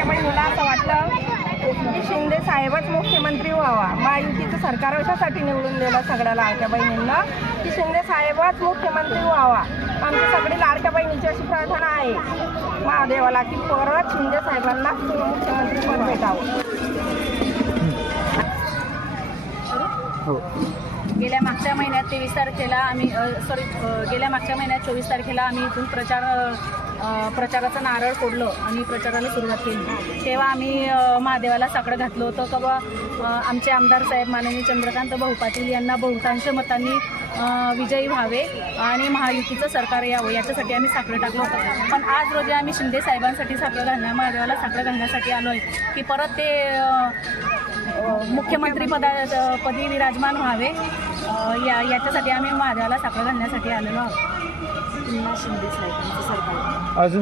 असं वाटलं की शिंदे साहेबच मुख्यमंत्री व्हावा. महायुतीचं सरकार अशासाठी निवडून दिलं सगळ्या लाडक्या बहिणींना? की शिंदे साहेबच मुख्यमंत्री व्हावा? आमची सगळी लाडक्या बहिणीची अशी प्रार्थना आहे. महादेवाला की परत शिंदे साहेबांना मुख्यमंत्री पद भेटावं. हो. गेल्या मागच्या महिन्यात तेवीस तारखेला आम्ही सॉरी गेल्या मागच्या महिन्यात चोवीस तारखेला आम्ही इथून प्रचार प्रचाराचं नारळ फोडलं आणि प्रचाराला सुरुवात केली. तेव्हा आम्ही महादेवाला साकडं घातलं होतं. का बा आमचे आमदार साहेब माननीय चंद्रकांत भाऊ पाटील यांना बहुतांश मतांनी विजयी व्हावे आणि महायुतीचं सरकार यावं याच्यासाठी आम्ही साखरं टाकलं होतं. पण आज रोजी आम्ही शिंदे साहेबांसाठी साखरं घालण्या महादेवाला साखरं घालण्यासाठी आलो आहे की परत ते मुख्यमंत्री पदा पदी विराजमान व्हावे. या याच्यासाठी आम्ही महादेवाला साखर घालण्यासाठी आलेलो आहोत. शिंदे साहेबांचं सरकार. अजून